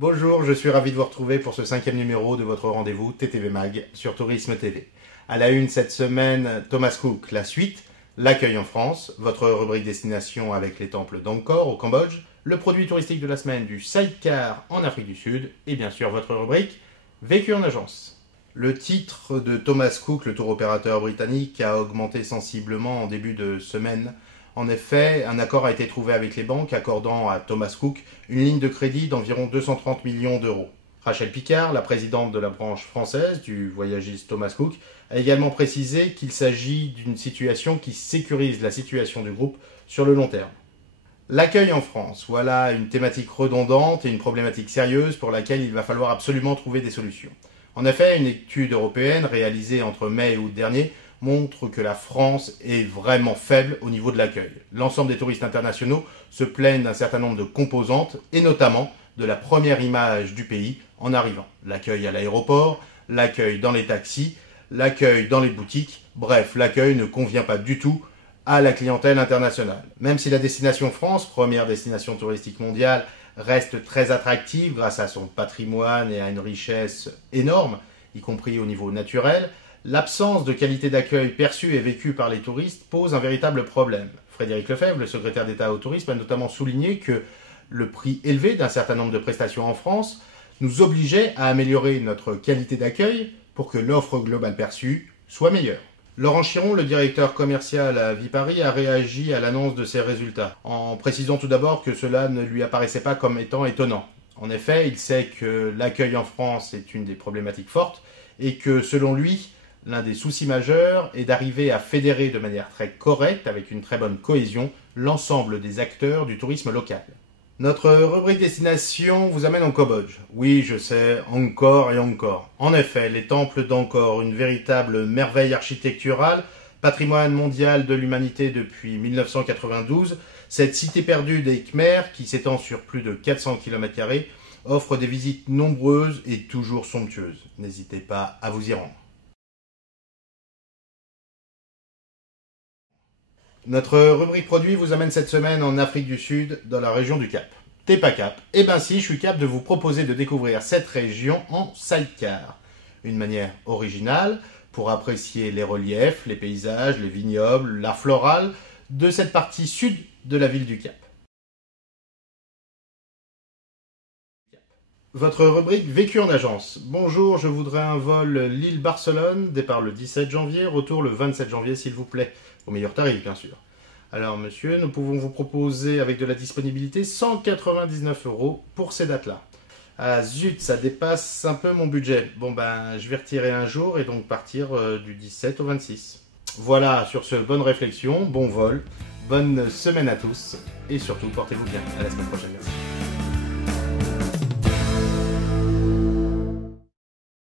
Bonjour, je suis ravi de vous retrouver pour ce 5e numéro de votre rendez-vous TTV Mag sur Tourisme TV. À la une cette semaine, Thomas Cook, la suite, l'accueil en France, votre rubrique destination avec les temples d'Angkor au Cambodge, le produit touristique de la semaine du sidecar en Afrique du Sud et bien sûr votre rubrique Vécu en agence. Le titre de Thomas Cook, le tour opérateur britannique, a augmenté sensiblement en début de semaine. En effet, un accord a été trouvé avec les banques accordant à Thomas Cook une ligne de crédit d'environ 230 millions d'euros. Rachel Picard, la présidente de la branche française du voyagiste Thomas Cook, a également précisé qu'il s'agit d'une situation qui sécurise la situation du groupe sur le long terme. L'accueil en France, voilà une thématique redondante et une problématique sérieuse pour laquelle il va falloir absolument trouver des solutions. En effet, une étude européenne réalisée entre mai et août dernier montre que la France est vraiment faible au niveau de l'accueil. L'ensemble des touristes internationaux se plaignent d'un certain nombre de composantes et notamment de la première image du pays en arrivant. L'accueil à l'aéroport, l'accueil dans les taxis, l'accueil dans les boutiques, bref, l'accueil ne convient pas du tout à la clientèle internationale. Même si la destination France, première destination touristique mondiale, reste très attractive grâce à son patrimoine et à une richesse énorme, y compris au niveau naturel, l'absence de qualité d'accueil perçue et vécue par les touristes pose un véritable problème. Frédéric Lefebvre, le secrétaire d'État au tourisme, a notamment souligné que le prix élevé d'un certain nombre de prestations en France nous obligeait à améliorer notre qualité d'accueil pour que l'offre globale perçue soit meilleure. Laurent Chiron, le directeur commercial à Viparis, a réagi à l'annonce de ces résultats, en précisant tout d'abord que cela ne lui apparaissait pas comme étant étonnant. En effet, il sait que l'accueil en France est une des problématiques fortes et que, selon lui, l'un des soucis majeurs est d'arriver à fédérer de manière très correcte, avec une très bonne cohésion, l'ensemble des acteurs du tourisme local. Notre rubrique destination vous amène au Cambodge. Oui, je sais, encore et encore. En effet, les temples d'Angkor, une véritable merveille architecturale, patrimoine mondial de l'humanité depuis 1992, cette cité perdue des Khmers, qui s'étend sur plus de 400 km², offre des visites nombreuses et toujours somptueuses. N'hésitez pas à vous y rendre. Notre rubrique produit vous amène cette semaine en Afrique du Sud, dans la région du Cap. T'es pas Cap? Eh ben si, je suis Cap de vous proposer de découvrir cette région en sidecar. Une manière originale pour apprécier les reliefs, les paysages, les vignobles, l'art floral de cette partie sud de la ville du Cap. Votre rubrique Vécu en agence. Bonjour, je voudrais un vol Lille-Barcelone, départ le 17 janvier, retour le 27 janvier s'il vous plaît. Au meilleur tarif, bien sûr. Alors, monsieur, nous pouvons vous proposer, avec de la disponibilité, 199 € pour ces dates-là. Ah, zut, ça dépasse un peu mon budget. Bon, ben, je vais retirer un jour et donc partir du 17 au 26. Voilà, sur ce, bonne réflexion, bon vol, bonne semaine à tous et surtout, portez-vous bien. À la semaine prochaine, merci.